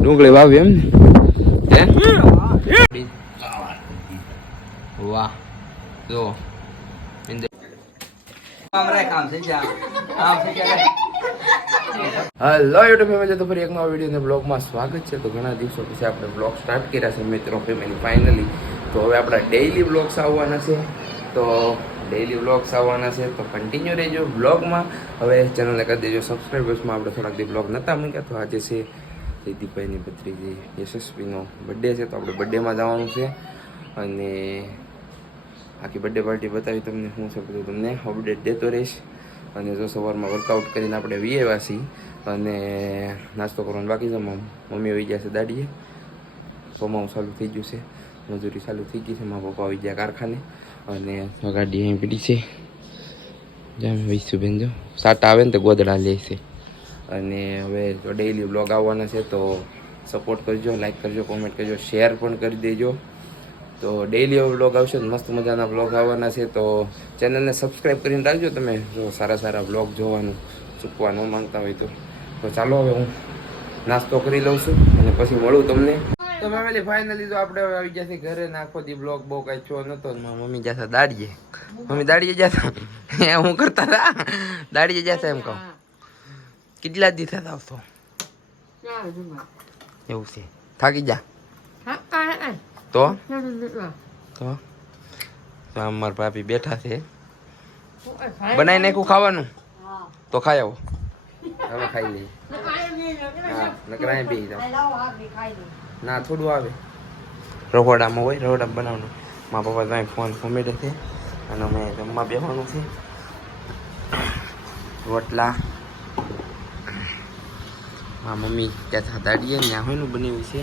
ડુંગળી વાવી એમ ને હે વાહ જો હેલો યુટ્યુબ ફેમિલી, તો ફરી એક નવા વિડીયો ને બ્લોગમાં સ્વાગત છે. તો ઘણા દિવસો પછી આપણે બ્લોગ સ્ટાર્ટ કર્યા છે મિત્રો ફેમિલી ફાઇનલી. તો હવે આપણા ડેઈલી બ્લોગ્સ આવવાના છે. તો ડેઈલી બ્લોગ્સ આવવાના છે તો કન્ટિન્યુ રહેજો બ્લોગમાં. હવે ચેનલને કરી દેજો સબસ્ક્રાઈબ. બસમાં આપણે થોડાક દી બ્લોગ નહોતા મૂક્યા, તો આજે છે જયદીપભાઈની ભત્રીજી યશસ્વીનો બર્થડે છે, તો આપણે બર્થડેમાં જવાનું છે અને આખી બર્થડે પાર્ટી બતાવી તમને શું છે બધું તમને અપડેટ દેતો રહીશ. અને જો સવારમાં વર્કઆઉટ કરીને આપણે વીએવા છીએ અને નાસ્તો કરવાનો બાકી છે. મમ્મી આવી ગયા છે દાડીએ, કમાવું ચાલુ થઈ ગયું છે, મજૂરી ચાલુ થઈ ગઈ છે. મારા પપ્પા આવી ગયા કારખાને અને ગાડી અહીં પડી છે. જેમ વૈશુબેન જો સાટા આવે ને તો ગોદડા લે છે. અને હવે જો ડેઈલી બ્લોગ આવવાના છે તો સપોર્ટ કરજો, લાઈક કરજો, કોમેન્ટ કરજો, શેર પણ કરી દેજો. તો ડેઈલી બ્લોગ આવશે, મસ્ત મજાના બ્લોગ આવવાના છે. તો ચેનલને સબસ્ક્રાઈબ કરીને રાખજો તમે, જો સારા સારા બ્લોગ જોવાનું ચૂકવા ન માંગતા હોય તો. તો ચાલો હવે હું નાસ્તો કરી લઉં છું અને પછી મળું તમને. તો ફેમિલી ફાઇનલી તો આપણે હવે આવી ગયા છે ઘરે. આખો દી બ્લોગ બહુ કાંઈ છો નહોતો. મમ્મી જતા દાડીએ, મમ્મી દાડીએ જતા હું કરતા હતા દાડીએ જતા એમ કહું. કેટલા દી થતા આવતો એવું છે? થાકી જા તો અમારા ભાભી બેઠા છે. બનાવી નાખું ખાવાનું તો ખાઈ આવો. હવે ખાઈ લઈએ. હા નકરાય બે ના થોડું આવે રહોડામાં હોય, રહોડામાં બનાવવાનું. મારા પપ્પા ત્યાં ફોન કોમેડે છે અને અમે જમવા બેસવાનું છે. રોટલા મારા મમ્મી ત્યાં દાડીએ ત્યાં હોય નું બનાવ્યું છે.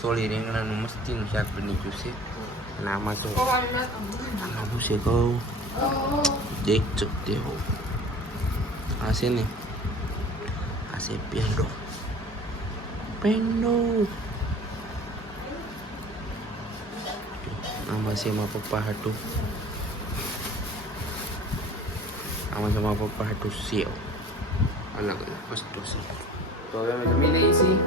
સોળી રીંગણાનું મસ્તીનું શાક બની ગયું છે. અને આમાં શું આમાં છે કહું દેખ શકતે હો. આ છે ને આ છે પેંડો. પેંડો આમાં છે મારા પપ્પા હાટું. આમાં છે મારા પપ્પા હાટું સેવ. અલગ અલગ વસ્તુ છે. તો હવે અમે જમી લઈએ છીએ.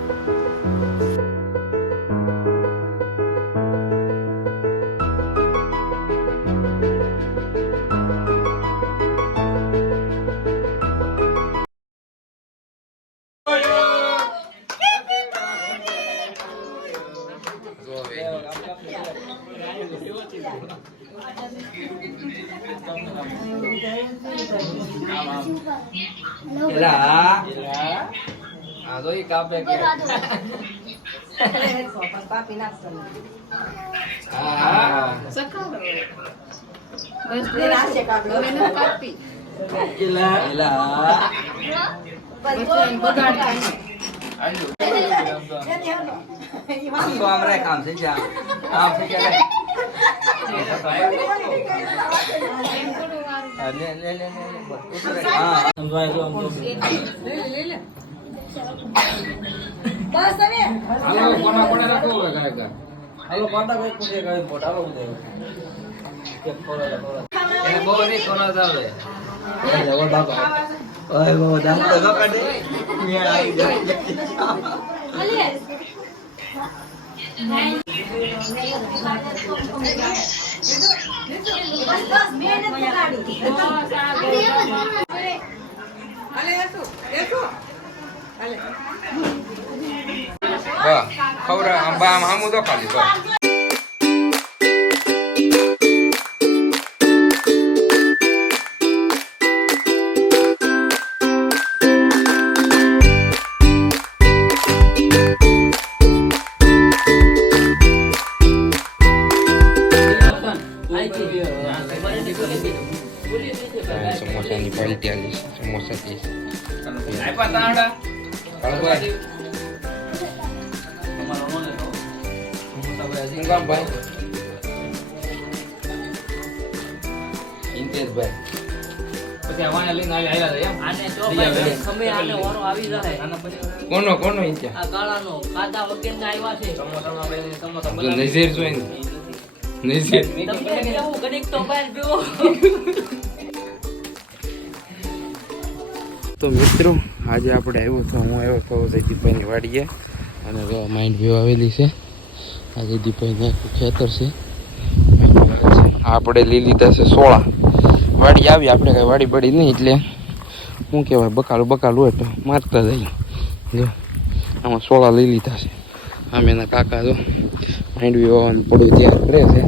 ખવરા આમ હામું તો ખાલી તો સમોસાની પાલટી આલી. સમોસા ત્રીસ કોનો કોનો નજીર જોઈને નજીર તો મિત્રો આજે આપણે આવ્યો હતો, હું આવ્યો હતો જયદીપભાઈની વાડીએ અને જો માઇન્ડ વ્યૂ આવેલી છે આજે દીપાઈને આખું ખેતર છે આપણે લઈ લીધા છે 16 વાડી આવી આપણે કઈ વાડી પડી નહીં એટલે શું કહેવાય બકાલું હોય તો મારતા જઈએ જો આમાં 16 લઈ લીધા છે આમ એના કાકા જો માઇન્ડ વ્યૂ આવવાનું પડું તૈયાર કરે છે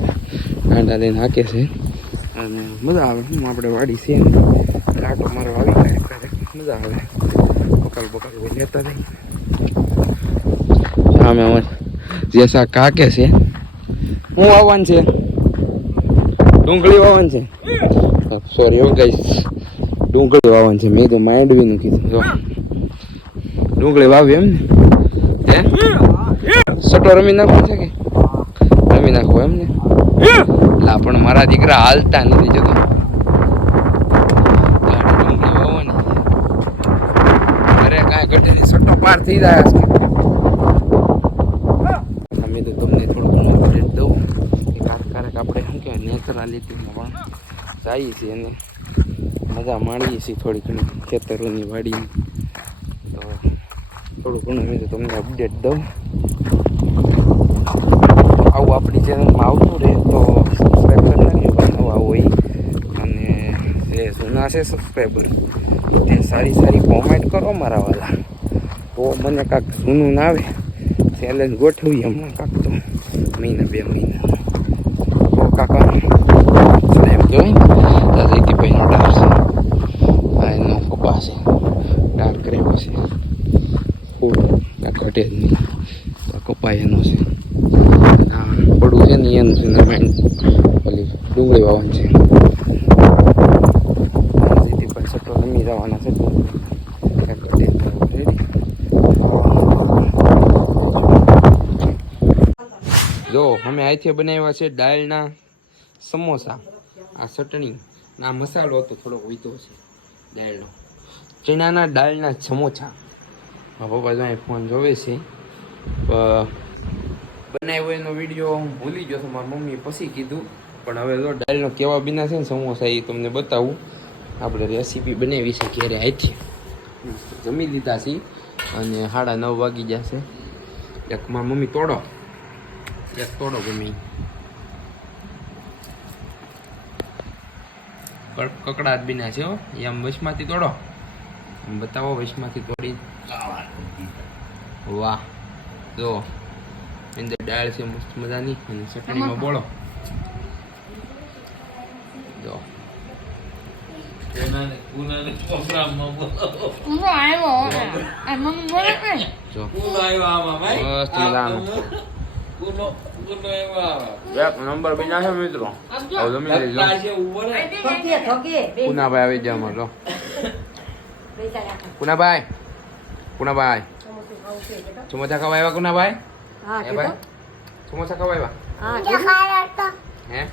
કાંડા લઈને હાકે છે અને મજા આવે હું આપણે વાડી છે કાંટો મારો આવી ક્યારેક મજા આવે બકાલું લેતા જઈએ સામે અમારે જેસા કાકે છે હું આવવાનું છે ડુંગળી વાવવાનું છે સોરી હો ગાઈસ ડુંગળી વાવવાનું છે મેં તો માંડવીનું કીધું જો ડુંગળી વાવી એમ ને હે સટો રમી નાખવો છે કે રમી નાખવો એમ ને લા પણ મારા દીકરા હાલતા નથી જતો ડુંગળી વાવવાની અરે કાંઈ ઘટે નહીં સટ્ટો પાર થઈ જાય અમે તો તમને થોડું ઘણું અપડેટ દઉં કે ક્યારેક આપણે શું કહેવાય નેચરાલિટીમાં પણ જઈએ છીએ અને મજા માણીએ છીએ થોડી ઘણી ખેતરોની વાડીની તો થોડું ઘણું અમે તો તમને અપડેટ દઉં આવું આપણી ચેનલમાં આવતું રહે તો સબસ્ક્રાઈબ કરી નાખજો નવા હોય અને જે જૂના છે સબસ્ક્રાઈબર તે સારી કોમેન્ટ કરો મારા વાલા તો મને કાંઈક જૂનું ના આવે ચેલેન્જ ગોઠવીએ હમણાં કાંક તો મહિના 2 મહિના તો કાકા એમ કહેવાય ને દાદા જીતીભાઈનો ડાર છે આ એનો કપા છે ડાર કરેલો છે ખૂબ ઘટે જ નહીં કપા એનો છે હા પડું છે ને એનું છે માઇન્ડ ઓલી ડુંગળી વાવવાનું છે જીતીભાઈ સટો રમી જવાના છે ઘટે રેડી જો અમે અહીંથી બનાવ્યા છે દાળના સમોસા આ ચટણી ના મસાલો હતો થોડોક વીતો છે દાળનો ચણાના દાળના સમોસા પપ્પા જો અહીં ફોન જોવે છે બનાવ્યો એનો વિડીયો હું ભૂલી ગયો છું મારી મમ્મીએ પછી કીધું પણ હવે જો દાળનો કેવા બીના છે ને સમોસા એ તમને બતાવું આપણે રેસીપી બનાવી છે ક્યારે અહીંથી જમી લીધા છે અને 9:30 વાગી જશે એક મારી મમ્મી તોડો ગમી કકડાટ બીના છે હો એમ વચમાંથી તોડો બતાવો વચમાંથી તોડી વાહ જો અંદર દાળ છે મસ્ત મજાની અને ચટણીમાં બોળો જો મસ્ત મજાનું એક નંબર બીજા છે મિત્રો જમી લેજો પુનાભાઈ આવી જાય અમારે લો પુનાભાઈ સમોસા ખાવા આવ્યા કુનાભાઈ હે ભાઈ સમોસા ખાવા આવ્યા હે